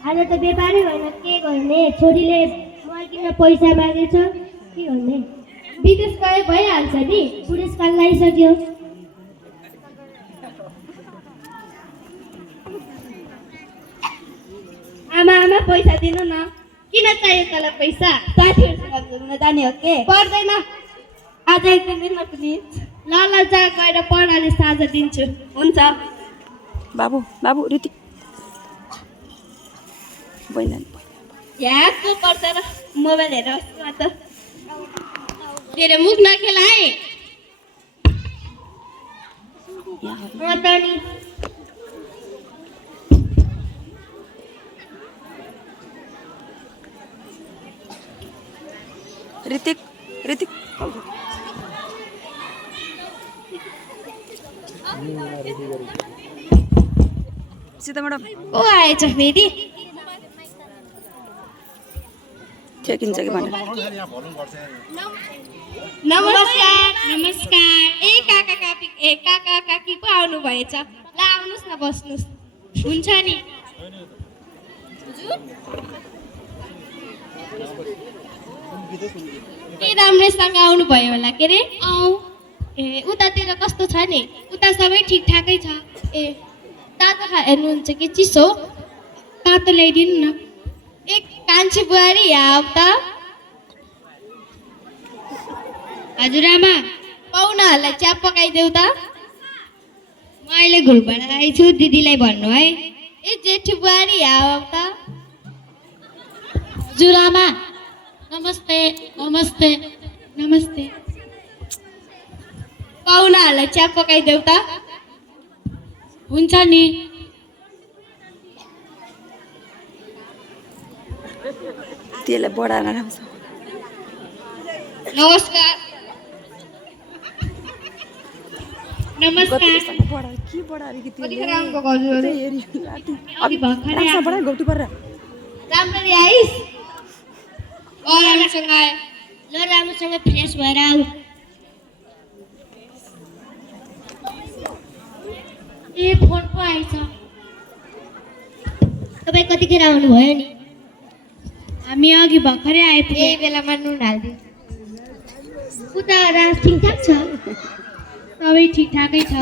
आज त व्यापारै होइन के गर्ने छोरीले मल किन्न पैसा मागेछ के गर्ने विदेश गए भइहाल्छ नि बुढेसकाल लगाइसक्यो आमा आमा पैसा दिनु न किन चाहियो तँलाई पैसा साथीहरूसँग घुम्न जाने हो के पर्दैन आज एक दिन प्लिज ल ल जा गएर पढाले साझा दिन्छु हुन्छ बाबु बाबु ऋतिक बैनी याको पर्छ र मोबाइल हेरेर त तेरो मुख नखेलाए त नि ऋतिक ऋतिक सीता मैडम को आएछ फेरि ठेकिन्छ कि भनेर नमस्कार नमस्कार ए काका काकी पो आउनु भएछ ल आउनुस् न बस्नुस् हुन्छ नि के राम्रैसँग आउनु भयो होला के रे ए उतातिर कस्तो छ नि उता सबै ठिकठाकै छ ए तातो हेर्नुहुन्छ कि चिसो तातो ल्याइदिनु न एक कान्छी बुहारी यहाँ त हजुरआमा पाहुनाहरूलाई चिया पकाइदेऊ त म अहिले घुलबाट आएको छु दिदीलाई भन्नु है ए जेठी बुहारी यहाँ त हजुरआमा नमस्ते नमस्ते नमस्ते पाहुनाहरूलाई चिया पकाइदेऊ त हुन्छ नि त्यसलाई बढाएर राख्छ नमस्कार नमस्कार के बढाएर कि कतिखेर आउनुभएको हजुरहरू अघि भर्खरै बढाएर गौटी परेर राम्ररी आइस राम्रोसँग आयो ल राम्रोसँग फ्रेस भएर आऊ ए फोन पो आएछ तपाईँ कतिखेर आउनुभयो नि हामी अघि भर्खरै आइपुग्यो यही बेलामा नुन हालिदिउँ उता राज ठिकठाक छ सबै ठिकठाकै छ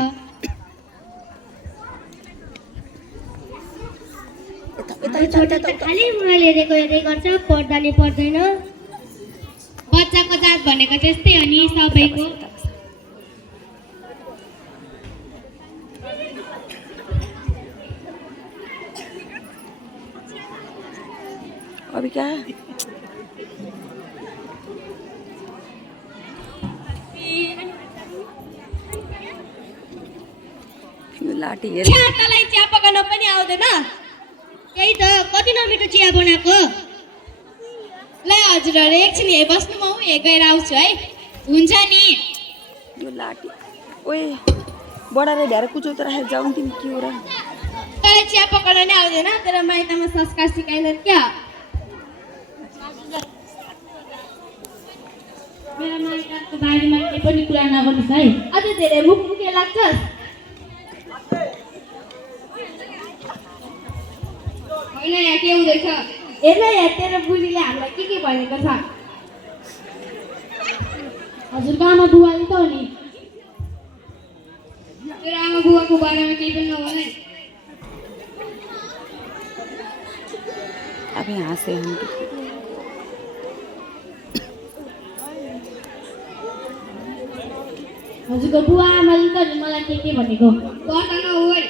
खालि मोबाइल हेरेको गर्छ पढ्दा नि पढ्दैन बच्चाको जात भनेको त्यस्तै हो नि सबैको अभी क्या लाठी तँलाई चिया पकाउन पनि आउँदैन त्यही त कति नमिठो चिया बनाएको ल हजुरहरू एकछिन हेर बस्नु म हेर गएर आउँछु है हुन्छ नि यो लाठी ओए बढाएर ढ्याएर कुचो त राखेर जाउँ तिमी के हो र तँलाई चिया पकाउन नै आउँदैन तर माइतमा संस्कार सिकाइँदैन क्या मेरो माइतको बारेमा केही पनि कुरा नगर्नुहोस् है अझ धेरै मुखमुखे लाग्छस् होइन यहाँ के हुँदैछ हेर्न यहाँ तेरो बुढीले हामीलाई के भनेको छ हजुरको आमा बुवाले त हो नि तेरो आमा बुवाको बारेमा केही पनि नभन है अब यहाँ से हम हजुरको बुवा आमाले त मलाई के भनेको गर्दा नहोइ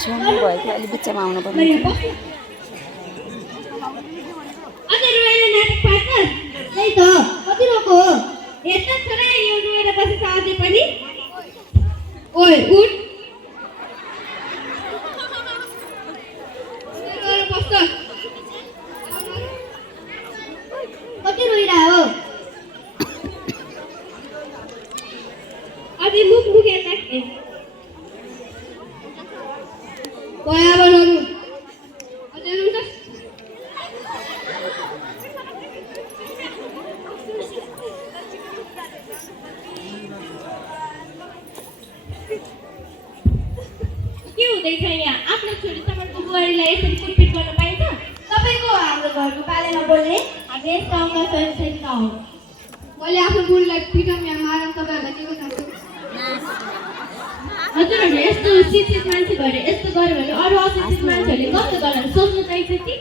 छेउमा भयो कि अलिक बिचमा आउनु पर्ने अझै रुएर नाटक पार्छस् त्यही त कति रोको हो हेर्छ छोरा यो रुएर बसेछ अझै पनि ओइ उठ कति रोइरा हो अझै मुख मुखेर राखे बराबरहरू अझै हुन्छ के हुँदैछ यहाँ? आफ्नो छोरी तपाईँको बुहारीलाई यसरी कुटपिट गर्न पाइन्छ? तपाईँको हाम्रो घरको बारेमा बोल्ने हामी यस गाउँका स्वयंसेवी हौ। मैले आफ्नो बुढीलाई पिटाउँ या मारौँ तपाईँहरूलाई के को थाहा छ? हजुरहरूले यस्तो शिक्षित मान्छे भएर यस्तो गर्यो भने अरू अशिक्षित मान्छेहरूले कस्तो गर्ला सोच्नु चाहिन्छ कि